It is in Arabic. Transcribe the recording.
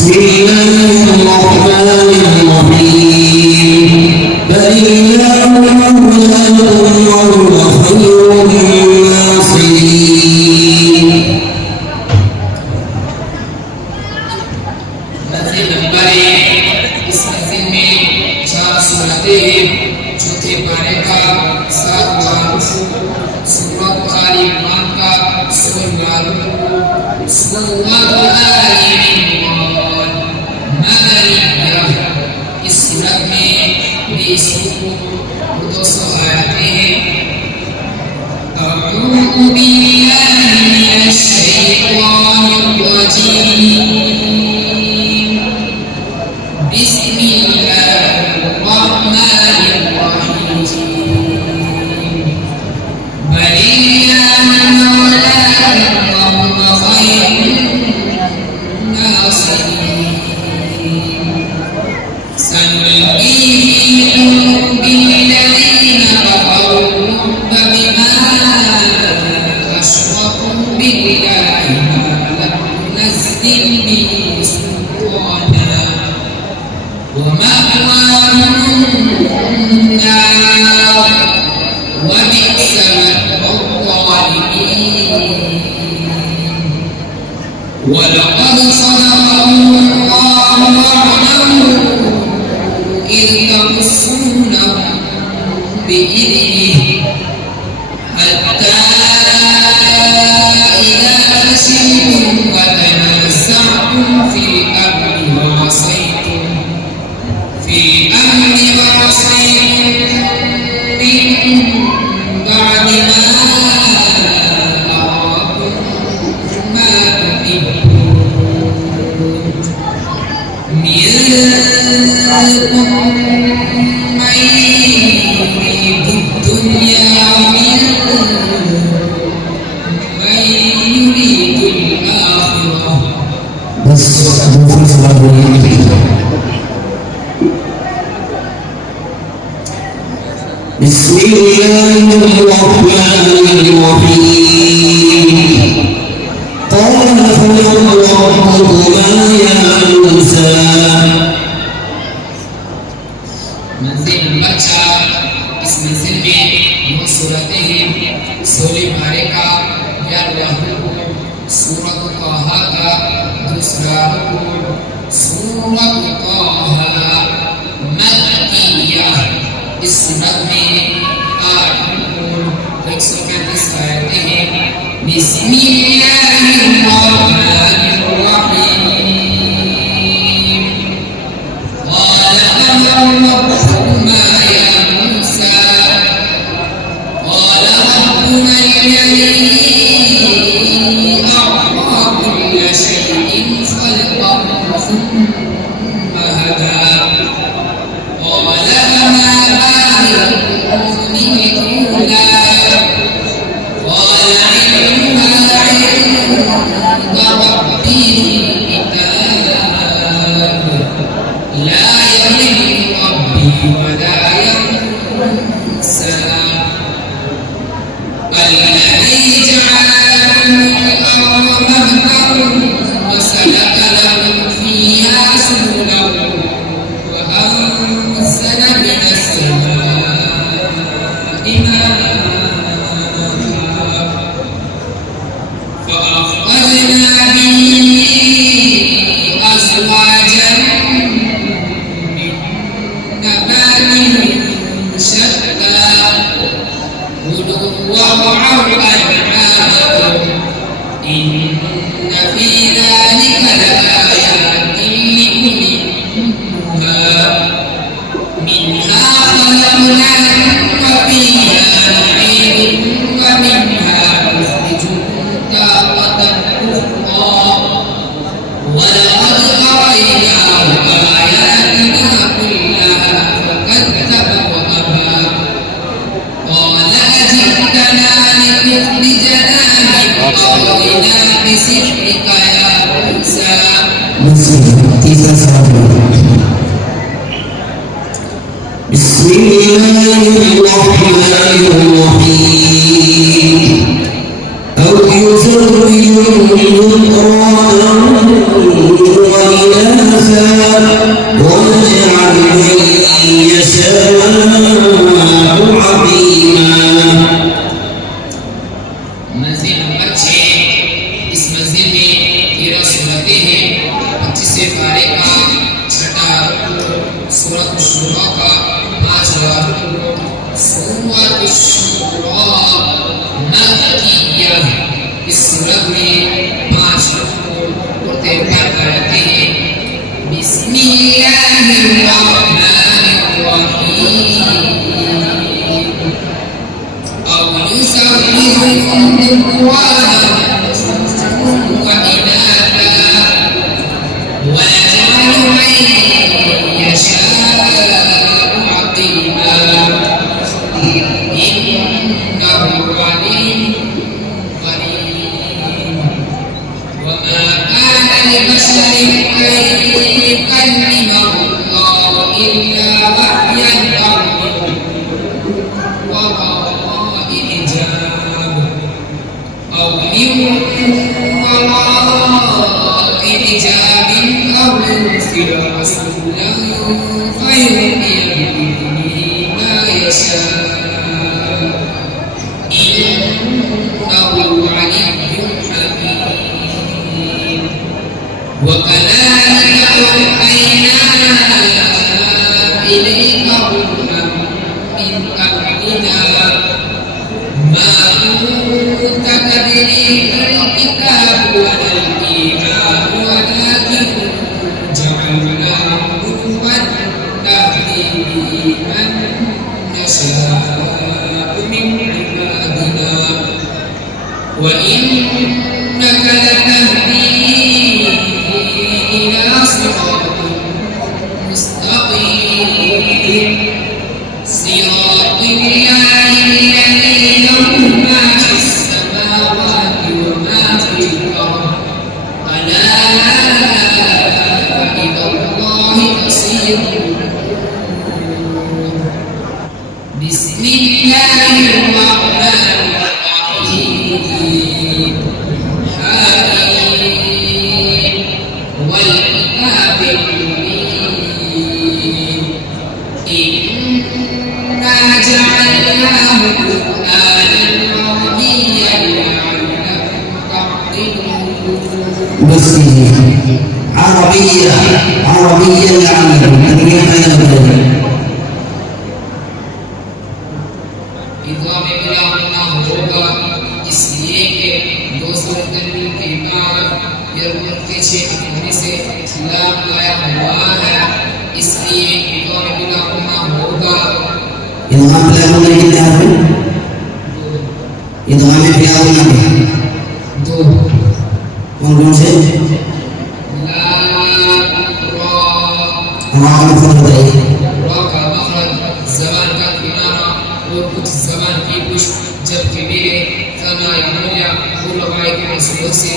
بسم الله الرحمن الرحيم بل الله مولاكم وهو خير الناصرين. मंजिल नंबर 1 इस मंजिल में 4 सूरतें हैं। चौथे पारे का 7वां रुकू, सूरत आली इमरान का 16वां रुकू, सूरत आली इमरान मदनिया। इस सूरत में 20 रुकू और 200 आयतें हैं। अऊज़ु बिल्लाहि मिनश शैतानिर रजीम। ولقد صدقكم الله وعده إذ تحسونهم بإذنه حتى إذا فشلتم وتنازعتم في الأمر وعصيتم من بعد ما أراكم ما منكم من يريد الدنيا ومنكم من يريد الآخرة. بس بسم الله الرحمن الرحيم قال فمن ربكما يا موسى. मंजिल नंबर 4 इस मंजिल में 9 सूरतें हैं। 16 पारे का 11वां रुकू, सूरत ताहा का 2रा रुकू, सूरत ताहा मक्किया। इस सूरत में 8 रुकू 135 आयतें हैं। बिस्मिल्लाहिर्रहमानिर्रहीम। بسم الله الرحمن الرحيم أو يزوجهم ذكرانا وإناثا छठे पारे का छठा सूरत शुरा का 5वां सूरत शुरा मक्किया। इस सूरत में 5 और 13 आयतें हैं। बिस्मिल्लाहिर्रहमानिर्रहीम। أو يسويكم ذكرانا وإناثا ويجعل من يشاء عقيما إنه عليم قدير. وما كان لبشر أن يكلمه الله إلا وحيا أو أو من وراء حجاب أو يرسل رسولا فيوحي بإذنه ما يشاء إنه علي حكيم. وكذلك أوحينا إليك روحا من أمرنا ما كنت تدري ما الكتاب ولا الإيمان ولكن جعلناه نورا نهدي به من نشاء من عبادنا وإنك لتهدي إلى صراط مستقيم. صراط الله الذي له ما في السماوات وما في الأرض ألا إلى الله مصير. بسم الله الرحمن الرحيم. حميم والكتاب المبين. إنا جعلناه قرآنا عربيا لعلكم تعقلون. بسم عربية عربية لعلكم تفلحون. इतना में मिला होना होगा इसलिए कि दो सूरतें मिलके बाद ये उनके छह अपने से लाभ लाया हुआ है इसलिए इतना में मिला होना होगा. إدغام بلاغون الكتاب إدغام بلاغون दो कौन से ला रा हमारा मखरज बताइए. रा का मखरज ज़बान का किनारा और कुछ ज़बान की पुष्ट जबकि मेरे सना या मूल्य वो लगाए के मसलों से